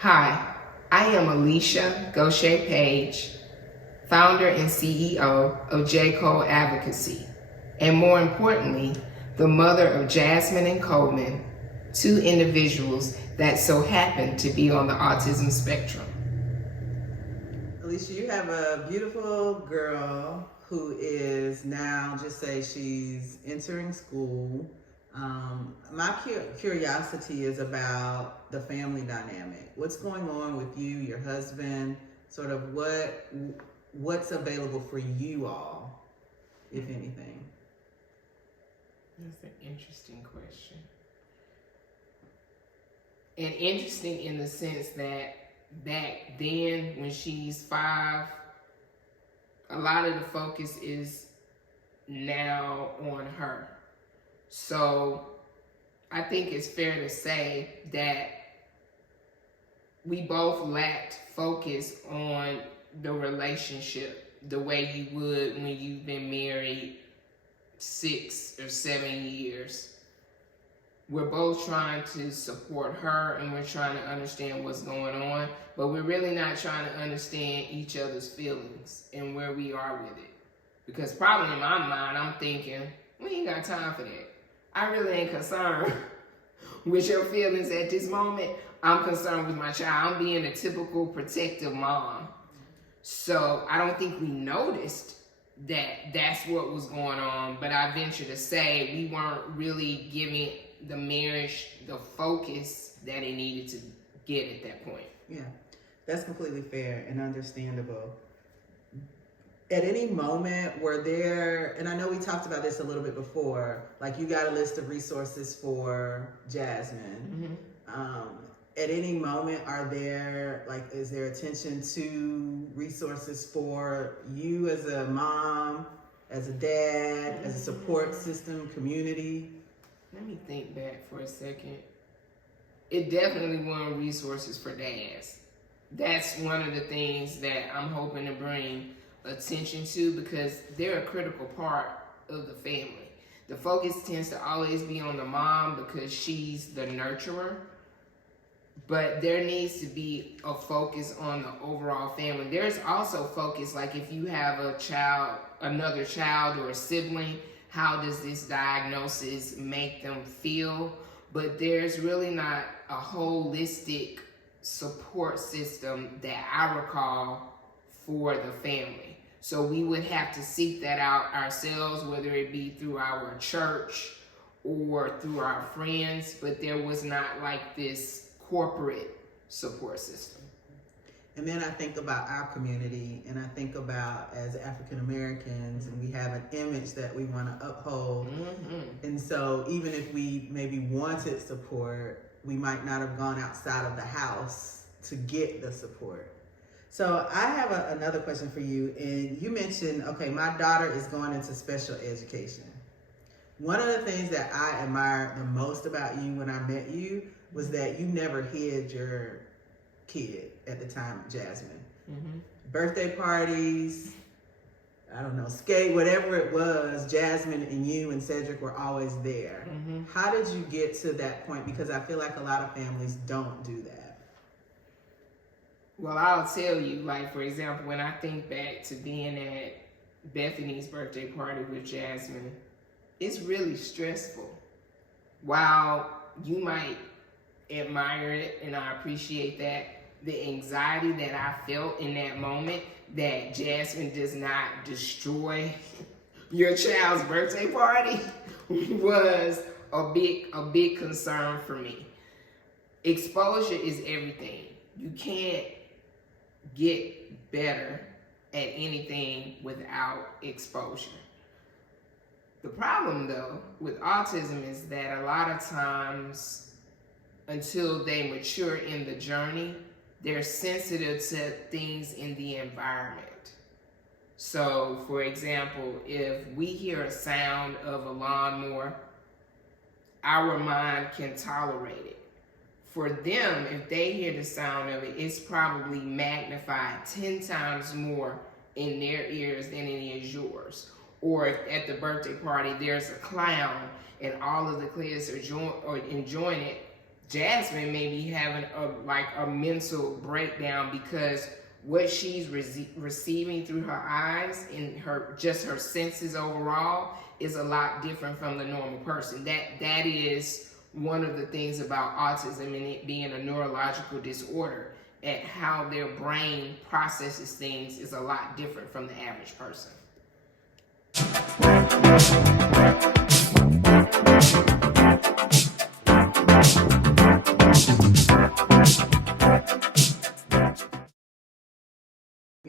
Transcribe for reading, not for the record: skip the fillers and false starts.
Hi, I am Alicia Gosha-Page, founder and CEO of JCole Advocacy, and more importantly, the mother of Jasmine and Coleman, two individuals that so happen to be on the autism spectrum. Alicia, you have a beautiful girl who is now, just say she's entering school. My curiosity is about the family dynamic. What's going on with you, your husband, sort of what's available for you all, if anything? That's an interesting question. And interesting in the sense that back then, when she's 5, a lot of the focus is now on her. So I think it's fair to say that we both lacked focus on the relationship the way you would when you've been married 6 or 7 years. We're both trying to support her and we're trying to understand what's going on, but we're really not trying to understand each other's feelings and where we are with it. Because probably in my mind, I'm thinking, we ain't got time for that. I really ain't concerned with your feelings at this moment. I'm concerned with my child. I'm being a typical protective mom. So I don't think we noticed that that's what was going on, but I venture to say we weren't really giving the marriage the focus that it needed to get at that point. Yeah, that's completely fair and understandable. At any moment were there, and I know we talked about this a little bit before, like you got a list of resources for Jasmine. Mm-hmm. At any moment, is there attention to resources for you as a mom, as a dad, as a support system, community? Let me think back for a second. It definitely wasn't resources for dads. That's one of the things that I'm hoping to bring attention to because they're a critical part of the family. The focus tends to always be on the mom because she's the nurturer, but there needs to be a focus on the overall family. There's also focus, like if you have another child or a sibling, how does this diagnosis make them feel? But there's really not a holistic support system that I recall for the family. So we would have to seek that out ourselves, whether it be through our church or through our friends, but there was not like this corporate support system. And then I think about our community, and I think about as African Americans, and we have an image that we want to uphold. Mm-hmm. And so even if we maybe wanted support, we might not have gone outside of the house to get the support. So I have another question for you. And you mentioned, okay, my daughter is going into special education. One of the things that I admired the most about you when I met you was that you never hid your kid at the time, Jasmine. Mm-hmm. Birthday parties, I don't know, skate, whatever it was, Jasmine and you and Cedric were always there. Mm-hmm. How did you get to that point? Because I feel like a lot of families don't do that. Well, I'll tell you, like, for example, when I think back to being at Bethany's birthday party with Jasmine, it's really stressful. While you might admire it, and I appreciate that, the anxiety that I felt in that moment that Jasmine does not destroy your child's birthday party was a big concern for me. Exposure is everything. You can't get better at anything without exposure. The problem though with autism is that a lot of times until they mature in the journey, they're sensitive to things in the environment. So, for example, if we hear a sound of a lawnmower, our mind can tolerate it. For them, if they hear the sound of it, it's probably magnified 10 times more in their ears than it is yours. Or if at the birthday party there's a clown and all of the kids are enjoying it, Jasmine may be having a mental breakdown because what she's receiving through her eyes and her senses overall is a lot different from the normal person. That is one of the things about autism and it being a neurological disorder, at how their brain processes things is a lot different from the average person.